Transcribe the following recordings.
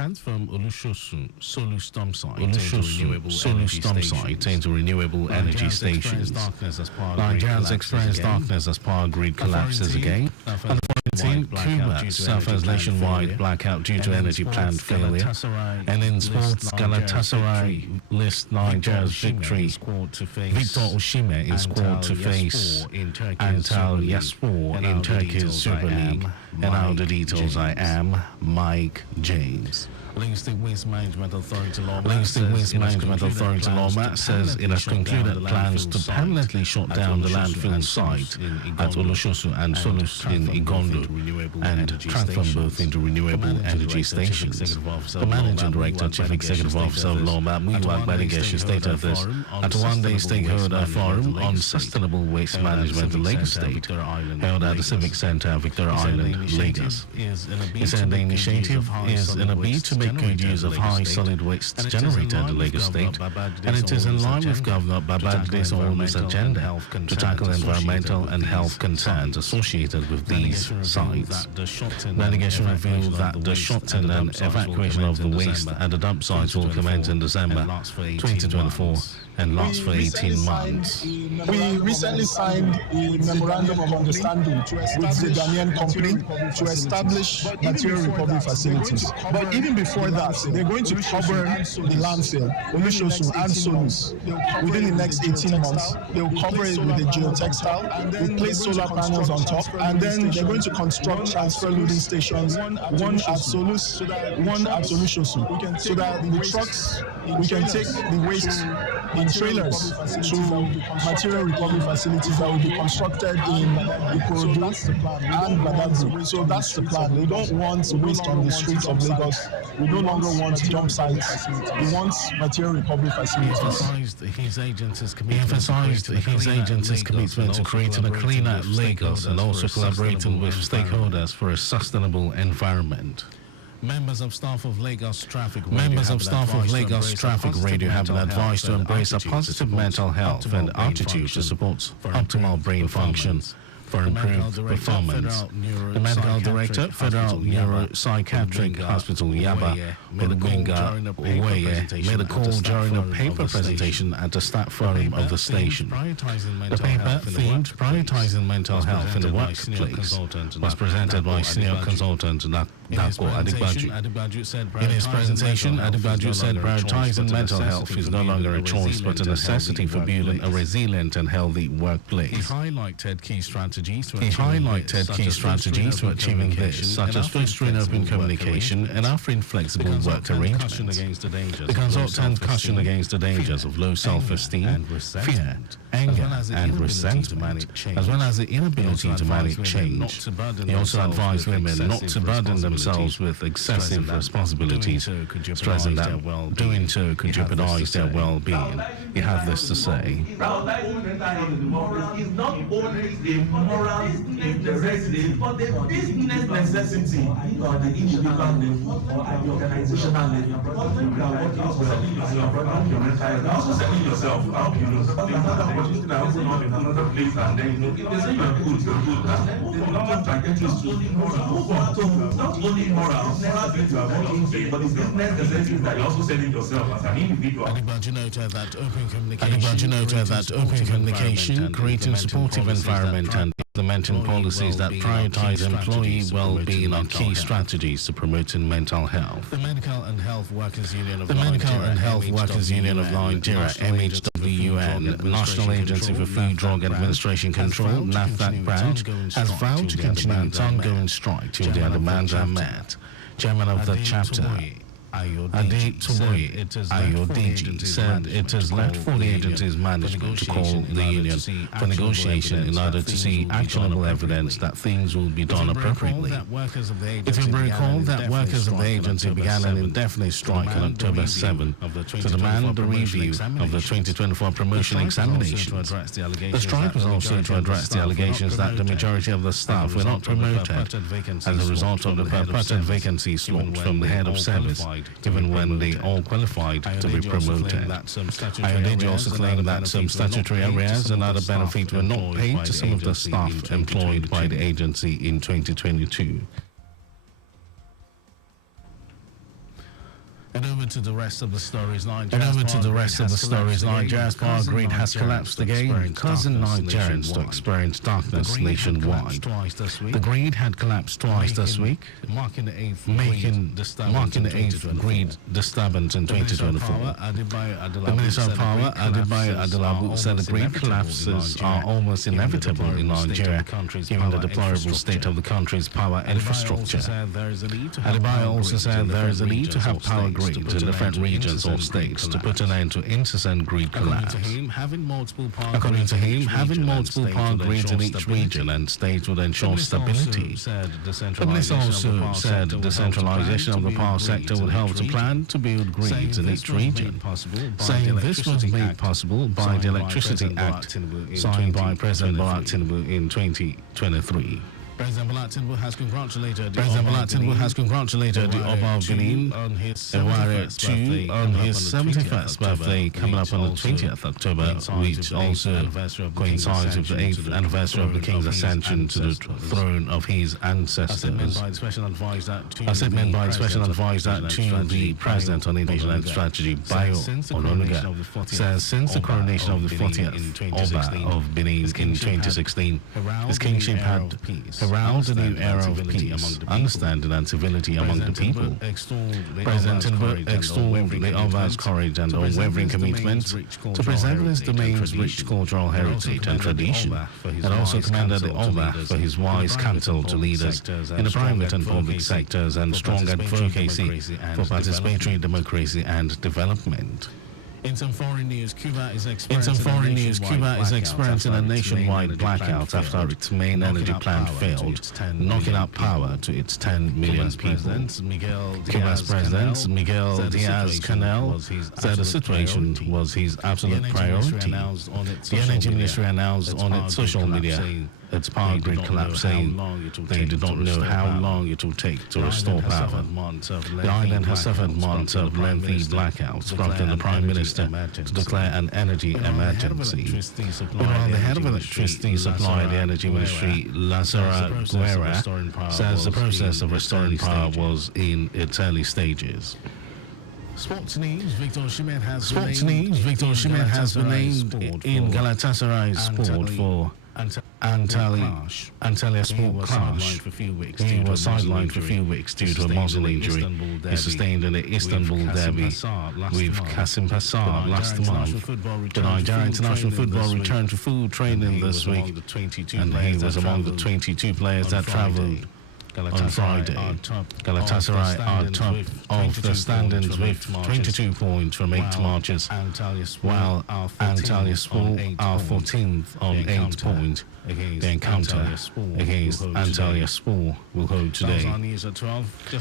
transform Olusosun Solu Storm Site into renewable energy stations. Nigerians experience darkness as power grid collapses again. Cuba suffers nationwide blackout due to energy plant failure. And in sports, Galatasaray lists Nigeria's victory. Victor Osimhen is squad to face Antalyaspor in Turkey's Super League. And now the details. I am Mike James. Linkstic Waste Management Authority Lawmat says it has concluded plans to permanently shut down the landfill site at Olososu and Solus in Igondo and transform both into renewable energy stations. The Managing Director, Chief Executive Officer of Lawmat, Muyiwa Gbanigeshi, stated this at a one-day stakeholder forum on sustainable waste management in Lagos State, held at the Civic Centre, Victoria Island, Lagos. He said the initiative is in a bid to make good use of high solid waste generated in Lagos State, and it is in line with Governor Babatunde Sanwo-Olu's agenda to tackle environmental and health concerns associated with these sites. The allegation revealed that the shutting and evacuation of the waste at the dump sites will commence in December 2024 and last for 18 months. We recently signed a memorandum of understanding with the Ghanaian company to establish material recovery facilities. But even before that, they're going to cover the landfill, Olusosu and Solus, within the next 18 months. They'll cover it with a geotextile, we'll place solar panels on top, and then they're going to construct transfer loading stations, one at Solus, one at Olusosu, so that the trucks, we can take the waste in trailers to material recovery facilities that will be constructed in Ikorodu and Badagry. So that's the plan. We don't want waste on the streets of Lagos. We no longer want dump sites. We want material recovery facilities. He emphasized his agency's commitment to creating a cleaner Lagos and also collaborating with stakeholders for a sustainable environment. Members of staff of Lagos Traffic Radio have been advised to embrace a positive mental health and attitude to support optimal brain function for improved performance. The medical director, Federal Neuropsychiatric Hospital Yaba, Medugwenga Oweye, made a call during a paper presentation at the staff forum of the station. The paper, themed Prioritizing Mental Health in the Workplace, was presented by senior consultant Dako Adigbaju. In his presentation, Adigbaju said prioritizing mental health is no longer a choice but a necessity for building a resilient and healthy workplace. He highlighted key strategies to achieving this, such as fostering open communication and offering flexible work arrangements. The consultant cautioned against the dangers of low self-esteem, fear, anger, and resentment, as well as the inability to manage change. He also advised women not to burden themselves with excessive responsibilities, stressing that doing so could jeopardize their well-being. He had this to say. It's not only a moral imperative, but a business necessity or the individual level or at the organizational level. You are also selling yourself. I hope you know. The opportunity that open up in another place, and then if they say you're good, the normal target is to move on to not only moral things you are working with, but it's business necessity that you're also selling yourself as an individual. Adigbaju noted that open communication, creating supportive environment and implementing policies that prioritize employee well-being are key strategies to promoting mental health. The Medical and Health Workers Union of Nigeria, MHWUN, National Agency for Food, Drug Administration Control, NAFDAC branch, has vowed to continue its ongoing strike till their demands are met. Chairman of the chapter, Adetuboye Ayodeji, said it has left for the agency's management to call the union for negotiation in order to see actionable evidence that things will be done appropriately. It will be recalled that workers of the agency began an indefinite strike on October 7 to demand the review of the 2024 promotion examinations. The strike was also to address the allegations that the majority of the staff were not promoted as a result of the purported vacancy slot from the head of service, even when they all qualified to be promoted. Ayodeji also claimed that some statutory arrears and other benefits were not paid to some of the staff employed by the agency in 2022. And over to the rest of the stories. Nigeria's power grid has collapsed again, causing Nigerians to experience darkness nationwide. The grid had collapsed twice this week, marking the eighth grid disturbance in 2024. The Minister of Power, Adebayo Adelabu, said the grid collapses are almost inevitable in Nigeria, given the deplorable state of the country's power infrastructure. Adebayo also said there is a need to have power grids in different regions or states to put an end to incessant grid collapse. According to him, having multiple power grids in each region and state would ensure stability. The minister also said the centralization of the power sector would help to plan to build grids in each region, saying this was made possible by the Electricity Act signed by President Bola Tinubu in 2023. President Bola Tinubu has congratulated the Oba of Benin, Eware II, on his 71st birthday coming up on the 20th October, which also coincides with the 8th anniversary of the King's ascension to the throne of his ancestors. A statement by the Special Advisor to the President on Innovation and Strategy, Bayo Ononuga, says since the coronation of the 40th Oba of Benin in 2016, his kingship had heralded a new era of peace, understanding and civility among the people. President Tinubu extolled the Oba's courage and unwavering commitment to preserve his domain's rich cultural heritage and tradition, and also commended the Oba for his wise counsel to leaders in the private and public sectors and strong advocacy for participatory democracy and development. In some foreign news, Cuba is experiencing a nationwide blackout after its main energy plant failed, knocking out power to its 10 million people. Cuba's President Miguel Diaz-Canel said the situation was his absolute priority. The Energy Ministry announced on its social media its power grid collapse, saying they did not know how long it will take to restore power. The island has suffered months of lengthy blackouts, prompting the Prime Minister to declare an energy emergency. Meanwhile, the head of electricity supply at the Energy Ministry, Lazara Guerra, says the process of restoring power was in its early stages. Sports news, Victor Osimhen has been named in Galatasaray's sport for Antalya Sport clash. He was sidelined for a few weeks due to a muscle injury he sustained in the Istanbul derby with Kasimpasar last month. The Nigeria international football returned to full training this week, and he was among the 22 players that travelled on Friday. Galatasaray are top of the standings with 22 points from 8 matches, while Antalya Sport are 14th on 8 points. The encounter against Antalya Sport will hold today.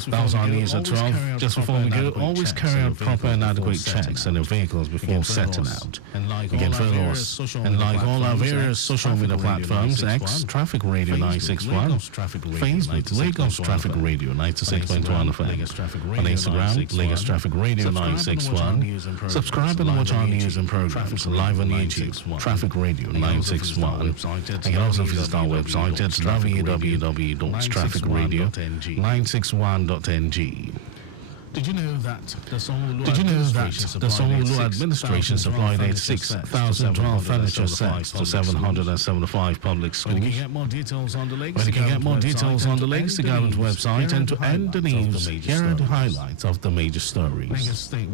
That was our news at 12. Just before we go, always carry out proper and adequate checks on your vehicles before setting out. You can follow us, and like all our various social media platforms, X, Traffic Radio 961, Facebook, Lagos Traffic Radio 96.1 FM, on Instagram, Lagos Traffic Radio 961. Subscribe and watch our news and programs live on YouTube, Traffic Radio 961. You can also visit our website at www.trafficradio961.ng. Did you know that the Sanwo-Olu administration supplied 86,012 furniture sets to 775 public schools? When you can get more details on the Legacy Government website, and to end the news, here are the highlights of the major stories. Lagos State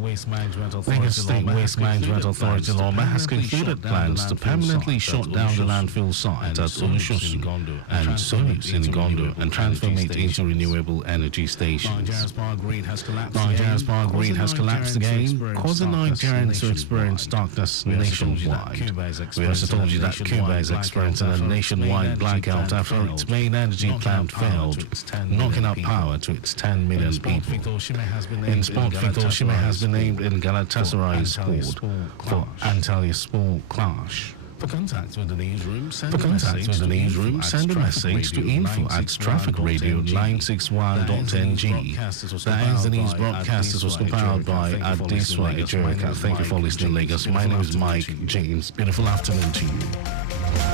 Waste Management Authority Loma has concluded plans to permanently shut down the landfill site at Olushosu and Solus in Gondo and transform it into renewable energy stations. Nigeria's power grid has collapsed again, causing Nigerians to experience darkness nationwide. We also told you that Cuba is experiencing a nationwide blackout after its main energy plant failed, knocking out power to its 10 million people. In sport, Victor Osimhen has been named in Galatasaray's sport for Antalya Sport clash. For contact with the newsroom, send a message to info@trafficradio961.ng. That ends the news broadcast. This was compiled by Adeswa Ejorika. Thank you for listening, Lagos. My name is Mike James. Beautiful afternoon to you.